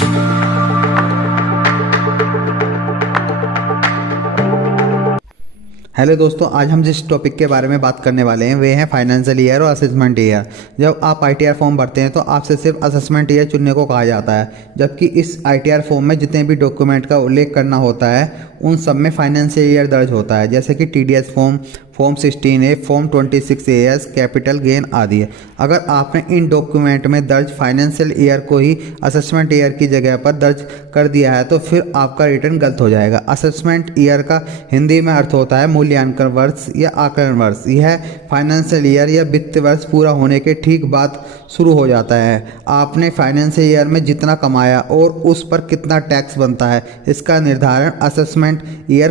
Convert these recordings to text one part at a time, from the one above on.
Hello दोस्तों, आज हम जिस टॉपिक के बारे में बात करने वाले हैं वे हैं फाइनेंशियल ईयर और असेसमेंट ईयर। जब आप आईटीआर फॉर्म भरते हैं तो आपसे सिर्फ असेसमेंट ईयर चुनने को कहा जाता है, जबकि इस आईटीआर फॉर्म में जितने भी डॉक्यूमेंट का उल्लेख करना होता है उन सब में फाइनेंशियल ईयर दर्ज होता है, जैसे कि TDS form, form 16A, form 26AS, capital gain आदि। अगर आपने इन डॉक्यूमेंट में दर्ज फाइनेंशियल ईयर को ही असेसमेंट ईयर की जगह पर दर्ज कर दिया है तो फिर आपका रिटर्न गलत हो जाएगा। असेसमेंट ईयर का हिंदी में अर्थ होता है मूल्यांकन वर्ष या आकलन वर्ष। यह फाइनेंशियल ईयर या वित्तीय वर्ष पूरा होने के ठीक बाद शुरू हो जाता है। आपने फाइनेंशियल ईयर में जितना कमाया और उस पर कितना टैक्स बनता है, इसका निर्धारण असेसमेंट ईयर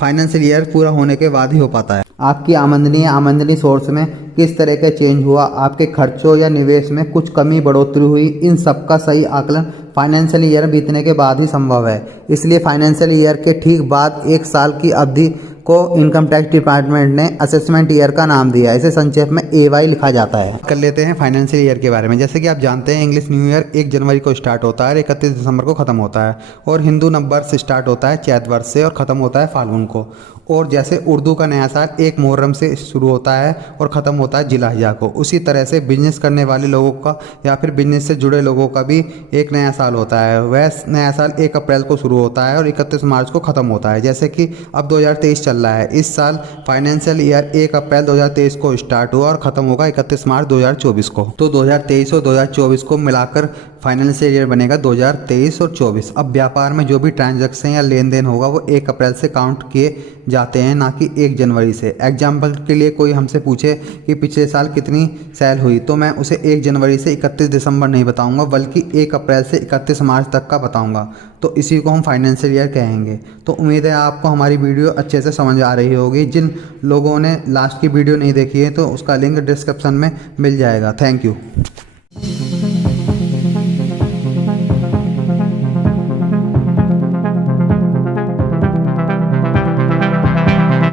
फाइनेंशियल ईयर पूरा होने के बाद ही हो पाता है। आपकी आमदनी या आमदनी सोर्स में किस तरह का चेंज हुआ, आपके खर्चों या निवेश में कुछ कमी बढ़ोतरी हुई, इन सब का सही आकलन फाइनेंशियल ईयर बीतने के बाद ही संभव है। इसलिए फाइनेंशियल ईयर के ठीक बाद 1 साल की अवधि को इनकम टैक्स डिपार्टमेंट ने असेसमेंट ईयर का नाम दिया है। इसे संक्षेप में AY लिखा जाता है। कर लेते हैं फाइनेंशियल ईयर के बारे में। जैसे कि आप जानते हैं, इंग्लिश न्यू ईयर 1 जनवरी को स्टार्ट होता है और 31 दिसंबर को ख़त्म होता है, और हिंदू नंबर से स्टार्ट होता है चैत वर्ष से और ख़त्म होता है फाल्गुन को। और जैसे उर्दू का नया साल 1 मुहर्रम से शुरू होता है और ख़त्म होता है जिलहज्जा को, उसी तरह से बिजनेस करने वाले लोगों का या फिर बिजनेस से जुड़े लोगों का भी एक नया साल होता है। वह नया साल 1 अप्रैल को शुरू होता है और 31 मार्च को ख़त्म होता है। जैसे कि अब 2023 चल रहा है, इस साल फाइनेंशियल ईयर 1 अप्रैल 2023 को स्टार्ट हुआ और ख़त्म होगा 31 मार्च 2024 को। तो 2023 और 2024 को मिलाकर फाइनेंशियल ईयर बनेगा 2023 और 24। अब व्यापार में जो भी ट्रांजैक्शन या लेन देन होगा वो 1 अप्रैल से काउंट किए जाते हैं, ना कि 1 जनवरी से। एग्जाम्पल के लिए कोई हमसे पूछे कि पिछले साल कितनी सेल हुई, तो मैं उसे 1 जनवरी से 31 दिसंबर नहीं बताऊंगा, बल्कि 1 अप्रैल से 31 मार्च तक का बताऊंगा। तो इसी को हम फाइनेंशियल ईयर कहेंगे। तो उम्मीद है आपको हमारी वीडियो अच्छे से समझ आ रही होगी। जिन लोगों ने लास्ट की वीडियो नहीं देखी है तो उसका लिंक डिस्क्रिप्शन में मिल जाएगा। Thank you.